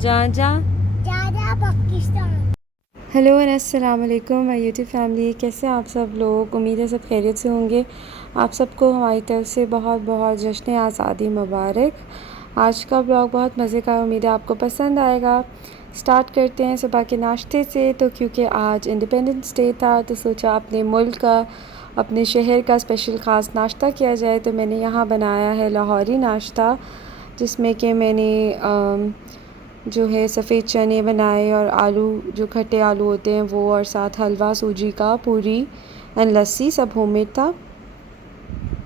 जा जा जा पाकिस्तान। हेलो एंड अस्सलाम वालेकुम माय यूट्यूब फैमिली। कैसे हैं आप सब लोग? उम्मीद है सब खैरियत से होंगे। आप सबको हमारी तरफ से बहुत बहुत जश्न आज़ादी मुबारक। आज का ब्लॉग बहुत मज़े का है, उम्मीद है आपको पसंद आएगा। स्टार्ट करते हैं सुबह के नाश्ते से। तो क्योंकि आज इंडिपेंडेंस डे था तो सोचा अपने मुल्क का, अपने शहर का स्पेशल ख़ास नाश्ता किया जाए। तो मैंने यहाँ बनाया है लाहौरी नाश्ता, जिसमें कि मैंने जो है सफ़ेद चने बनाए और आलू, जो खट्टे आलू होते हैं वो, और साथ हलवा सूजी का, पूरी एंड लस्सी, सब होममेड था।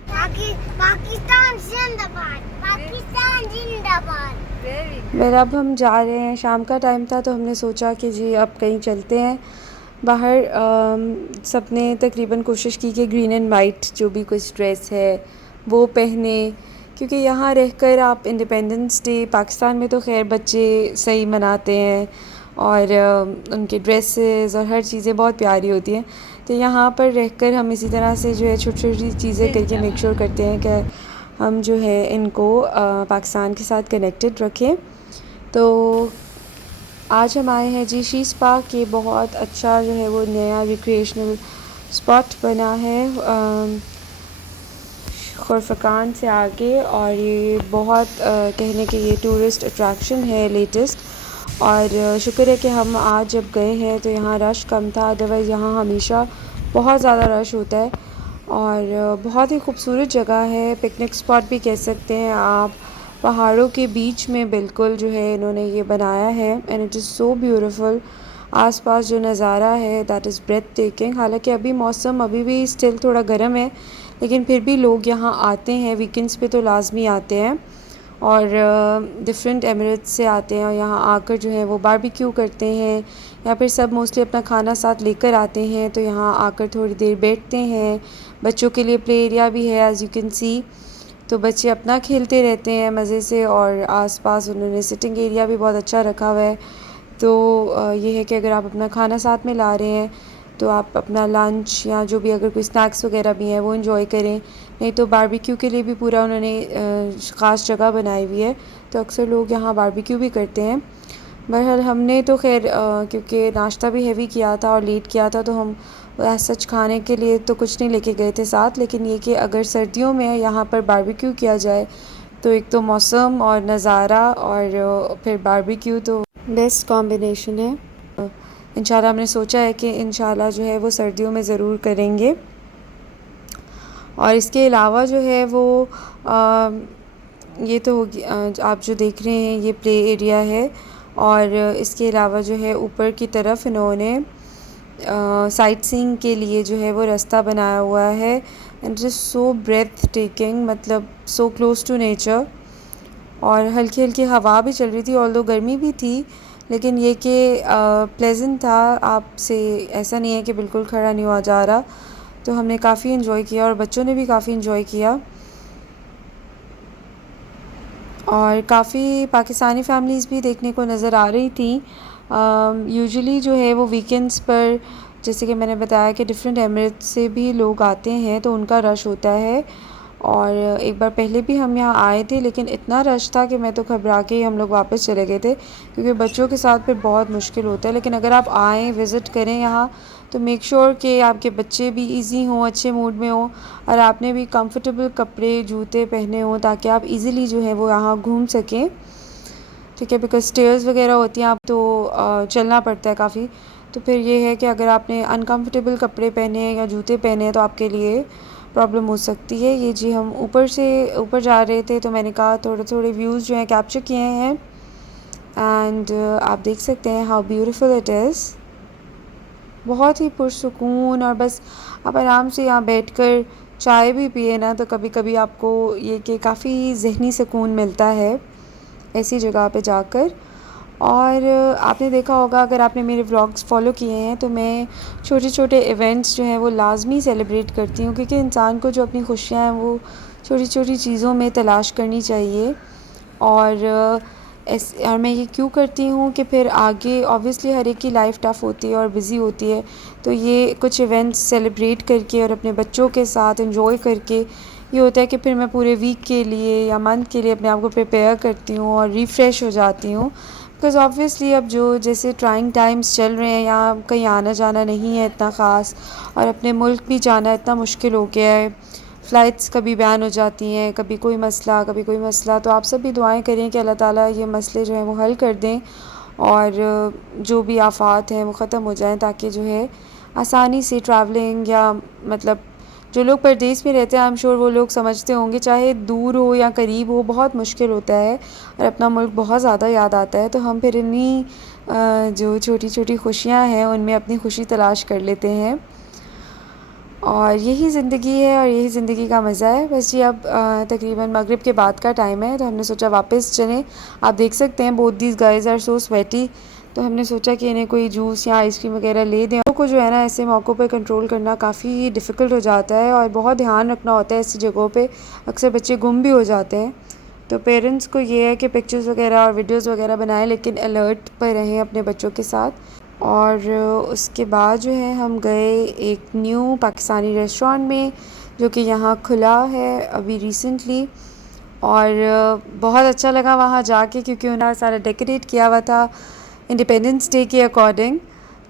पाकिस्तान जिंदाबाद, पाकिस्तान जिंदाबाद। फिर अब हम जा रहे हैं, शाम का टाइम था तो हमने सोचा कि जी अब कहीं चलते हैं बाहर। सब ने तकरीबन कोशिश की कि ग्रीन एंड वाइट जो भी कुछ ड्रेस है वो पहने, क्योंकि यहाँ रहकर आप इंडिपेंडेंस डे, पाकिस्तान में तो खैर बच्चे सही मनाते हैं और उनके ड्रेसेस और हर चीज़ें बहुत प्यारी होती हैं। तो यहाँ पर रहकर हम इसी तरह से जो है छोटी छोटी चीज़ें करके मेक श्योर करते हैं कि हम जो है इनको पाकिस्तान के साथ कनेक्टेड रखें। तो आज हम आए हैं जी शीश पार्क के, बहुत अच्छा जो है वो नया रिक्रिएशनल स्पॉट बना है खुरफकान से आगे, और ये बहुत कहने के ये टूरिस्ट अट्रैक्शन है लेटेस्ट। और शुक्र है कि हम आज जब गए हैं तो यहाँ रश कम था, अदरवाइज़ यहाँ हमेशा बहुत ज़्यादा रश होता है। और बहुत ही खूबसूरत जगह है, पिकनिक स्पॉट भी कह सकते हैं आप। पहाड़ों के बीच में बिल्कुल जो है इन्होंने ये बनाया है and it is so beautiful. आसपास जो नज़ारा है दैट इज़ ब्रेथ टेकिंग। हालांकि अभी मौसम अभी भी स्टिल थोड़ा गर्म है, लेकिन फिर भी लोग यहाँ आते हैं, वीकेंड्स पे तो लाजमी आते हैं और डिफरेंट एमिरेट्स से आते हैं और यहाँ आकर जो है वो बारबेक्यू करते हैं, या फिर सब मोस्टली अपना खाना साथ लेकर आते हैं। तो यहाँ आकर थोड़ी देर बैठते हैं। बच्चों के लिए प्ले एरिया भी है एज़ यू कैन सी, तो बच्चे अपना खेलते रहते हैं मज़े से। और आसपास उन्होंने सिटिंग एरिया भी बहुत अच्छा रखा हुआ है। तो ये है कि अगर आप अपना खाना साथ में ला रहे हैं तो आप अपना लंच या जो भी अगर कोई स्नैक्स वगैरह भी हैं वो इंजॉय करें। नहीं तो बारबेक्यू के लिए भी पूरा उन्होंने ख़ास जगह बनाई हुई है, तो अक्सर लोग यहाँ बारबेक्यू भी करते हैं। बहरहाल हमने तो खैर क्योंकि नाश्ता भी हैवी किया था और लेट किया था, तो हम सच खाने के लिए तो कुछ नहीं लेके गए थे साथ। लेकिन ये कि अगर सर्दियों में यहाँ पर बारबेक्यू किया जाए तो एक तो मौसम और नज़ारा और फिर बारबेक्यू तो बेस्ट कॉम्बिनेशन है। इंशाल्लाह हमने सोचा है कि इंशाल्लाह जो है वो सर्दियों में ज़रूर करेंगे। और इसके अलावा जो है वो ये तो होगी, आप जो देख रहे हैं ये प्ले एरिया है। और इसके अलावा जो है ऊपर की तरफ इन्होंने साइट सीइंग के लिए जो है वो रास्ता बनाया हुआ है and it is so breathtaking, मतलब सो क्लोज टू नेचर। और हल्की हल्की हवा भी चल रही थी, ऑल्दो गर्मी भी थी, लेकिन ये कि प्लेजेंट था। आपसे ऐसा नहीं है कि बिल्कुल खड़ा नहीं हुआ जा रहा। तो हमने काफ़ी इन्जॉय किया और बच्चों ने भी काफ़ी इन्जॉय किया। और काफ़ी पाकिस्तानी फैमिलीज़ भी देखने को नज़र आ रही थी। यूजुअली जो है वो वीकेंड्स पर, जैसे कि मैंने बताया कि डिफरेंट एमिरेट्स से भी लोग आते हैं तो उनका रश होता है। और एक बार पहले भी हम यहाँ आए थे, लेकिन इतना रश था कि मैं तो घबरा के ही हम लोग वापस चले गए थे, क्योंकि बच्चों के साथ फिर बहुत मुश्किल होता है। लेकिन अगर आप आएँ, विज़िट करें यहाँ, तो मेक श्योर कि आपके बच्चे भी इजी हों, अच्छे मूड में हों, और आपने भी कंफर्टेबल कपड़े जूते पहने हों ताकि आप इजीली जो है वो यहाँ घूम सकें। ठीक है, बिकॉज स्टेयर्स वगैरह होती हैं, आप तो चलना पड़ता है काफ़ी। तो फिर ये है कि अगर आपने अनकंफर्टेबल कपड़े पहने हैं या जूते पहने हैं तो आपके लिए प्रॉब्लम हो सकती है। ये जी हम ऊपर जा रहे थे तो मैंने कहा थोड़े थोड़े व्यूज़ जो हैं कैप्चर किए हैं एंड आप देख सकते हैं हाउ ब्यूटीफुल इट इज़। बहुत ही पुरसुकून, और बस आप आराम से यहाँ बैठकर चाय भी पिए ना, तो कभी कभी आपको ये कि काफ़ी ज़हनी सुकून मिलता है ऐसी जगह पे जाकर। और आपने देखा होगा, अगर आपने मेरे व्लॉग्स फॉलो किए हैं, तो मैं छोटे छोटे इवेंट्स जो हैं वो लाजमी सेलिब्रेट करती हूँ, क्योंकि इंसान को जो अपनी खुशियाँ हैं वो छोटी छोटी चीज़ों में तलाश करनी चाहिए। और और मैं ये क्यों करती हूँ कि फिर आगे ऑब्वियसली हर एक की लाइफ टफ़ होती है और बिज़ी होती है, तो ये कुछ इवेंट्स सेलिब्रेट करके और अपने बच्चों के साथ एंजॉय करके ये होता है कि फिर मैं पूरे वीक के लिए या मंथ के लिए अपने आप को प्रिपेयर करती हूँ और रिफ़्रेश हो जाती हूँ। बिकॉज़ ऑब्वियसली अब जो जैसे ट्राइंग टाइम्स चल रहे हैं, यहाँ कहीं आना जाना नहीं है इतना ख़ास, और अपने मुल्क भी जाना इतना मुश्किल हो गया है। फ़्लाइट्स कभी बैन हो जाती हैं, कभी कोई मसला, कभी कोई मसला। तो आप सब भी दुआएं करें कि अल्लाह ताला ये मसले जो हैं वो हल कर दें, और जो भी आफ़ात हैं वो ख़त्म हो जाएं, ताकि जो है आसानी से ट्रैवलिंग, या मतलब जो लोग परदेस में रहते हैं आई एम श्योर वो लोग समझते होंगे, चाहे दूर हो या करीब हो, बहुत मुश्किल होता है और अपना मुल्क बहुत ज़्यादा याद आता है। तो हम फिर इन्हीं जो छोटी छोटी खुशियाँ हैं उनमें अपनी खुशी तलाश कर लेते हैं, और यही ज़िंदगी है और यही ज़िंदगी का मज़ा है। बस जी अब तकरीबन मगरिब के बाद का टाइम है, तो हमने सोचा वापस चलें। आप देख सकते हैं both these guys are so sweaty, तो हमने सोचा कि इन्हें कोई जूस या आइसक्रीम वगैरह ले दें। को जो है ना ऐसे मौक़ों पर कंट्रोल करना काफ़ी डिफ़िकल्ट हो जाता है, और बहुत ध्यान रखना होता है ऐसी जगहों पे। अक्सर बच्चे गुम भी हो जाते हैं, तो पेरेंट्स को ये है कि पिक्चर्स वगैरह और वीडियोस वगैरह बनाएं, लेकिन अलर्ट पर रहें अपने बच्चों के साथ। और उसके बाद जो है हम गए एक न्यू पाकिस्तानी रेस्टोरेंट में, जो कि यहाँ खुला है अभी रिसेंटली, और बहुत अच्छा लगा वहाँ जाके, क्योंकि उन्होंने सारा डेकोरेट किया हुआ था इंडिपेंडेंस डे के अकॉर्डिंग।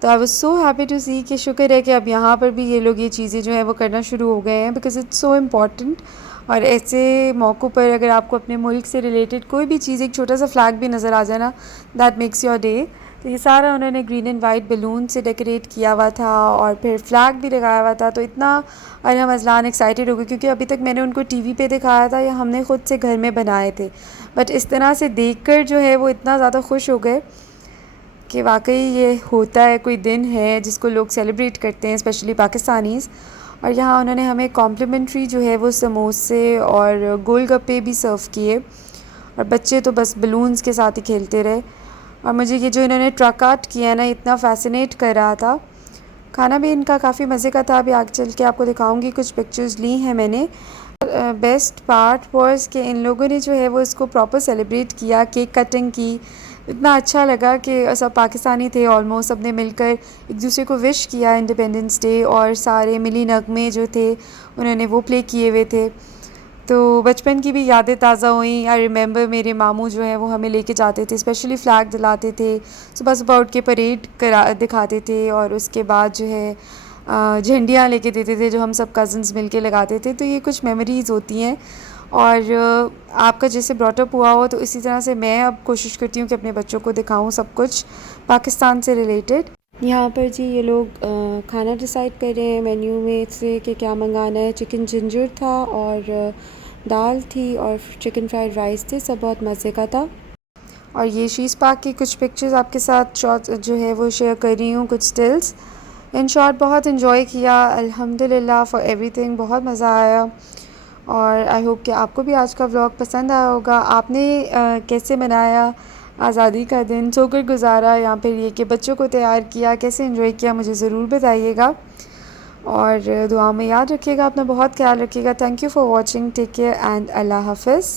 तो I was so happy to see कि शुक्र है कि अब यहाँ पर भी ये लोग ये चीज़ें जो हैं वो करना शुरू हो गए हैं, बिकॉज़ इट्स सो इम्पॉर्टेंट। और ऐसे मौक़ों पर अगर आपको अपने मुल्क से रिलेटेड कोई भी चीज़, एक छोटा सा फ्लैग भी नज़र आ जाए ना, दैट मेक्स योर डे। तो ये सारा उन्होंने ग्रीन एंड वाइट बलून से डेकोरेट किया हुआ था, और फिर फ्लैग भी लगाया हुआ था। तो इतना अरहम अज़लान एक्साइटेड हो गए, क्योंकि अभी तक मैंने उनको टीवी पे दिखाया था या हमने ख़ुद से घर में बनाए थे, बट इस तरह से देखकर जो है वो इतना ज़्यादा खुश हो गए कि वाकई ये होता है, कोई दिन है जिसको लोग सेलिब्रेट करते हैं, स्पेशली पाकिस्तानीज़। और यहाँ उन्होंने हमें कॉम्प्लीमेंट्री जो है वो समोसे और गोलगप्पे भी सर्व किए, और बच्चे तो बस बलून्स के साथ ही खेलते रहे। और मुझे ये जो इन्होंने ट्रक आर्ट किया है ना, इतना फ़ैसिनेट कर रहा था। खाना भी इनका काफ़ी मज़े का था, अभी आगे चल के आपको दिखाऊंगी, कुछ पिक्चर्स ली हैं मैंने। बेस्ट पार्ट वॉज कि इन लोगों ने जो है वो इसको प्रॉपर सेलिब्रेट किया, केक कटिंग की। इतना अच्छा लगा कि सब पाकिस्तानी थे ऑलमोस्ट, सब ने मिलकर एक दूसरे को विश किया इंडिपेंडेंस डे, और सारे मिली नगमे जो थे उन्होंने वो प्ले किए हुए थे। तो बचपन की भी यादें ताज़ा हुई। आई रिमेंबर मेरे मामू जो है वो हमें लेके जाते थे, स्पेशली फ़्लैग दिलाते थे, सुबह सुबह उठ के परेड करा दिखाते थे, और उसके बाद जो है झंडियाँ लेके देते थे जो हम सब कज़न्स मिल के लगाते थे। तो ये कुछ मेमोरीज़ होती हैं, और आपका जैसे ब्रॉटअप हुआ हो तो इसी तरह से मैं अब कोशिश करती हूँ कि अपने बच्चों को दिखाऊँ सब कुछ पाकिस्तान से रिलेटेड। यहाँ पर जी ये लोग खाना डिसाइड कर रहे हैं मेन्यू में से कि क्या मंगाना है। चिकन जिंजर था, और दाल थी, और चिकन फ्राइड राइस थे, सब बहुत मज़े का था। और ये शीज़ पार्क की कुछ पिक्चर्स आपके साथ शॉट जो है वो शेयर कर रही हूँ, कुछ स्टिल्स। इन शॉर्ट बहुत इन्जॉय किया, अल्हम्दुलिल्लाह फॉर एवरीथिंग, बहुत मज़ा आया। और आई होप कि आपको भी आज का व्लॉग पसंद आया होगा। आपने कैसे मनाया आज़ादी का दिन, सोकर गुजारा, या फिर ये कि बच्चों को तैयार किया, कैसे एंजॉय किया, मुझे ज़रूर बताइएगा। और दुआ में याद रखिएगा, अपना बहुत ख्याल रखिएगा। Thank you for watching, take care and Allah हाफ़िज़।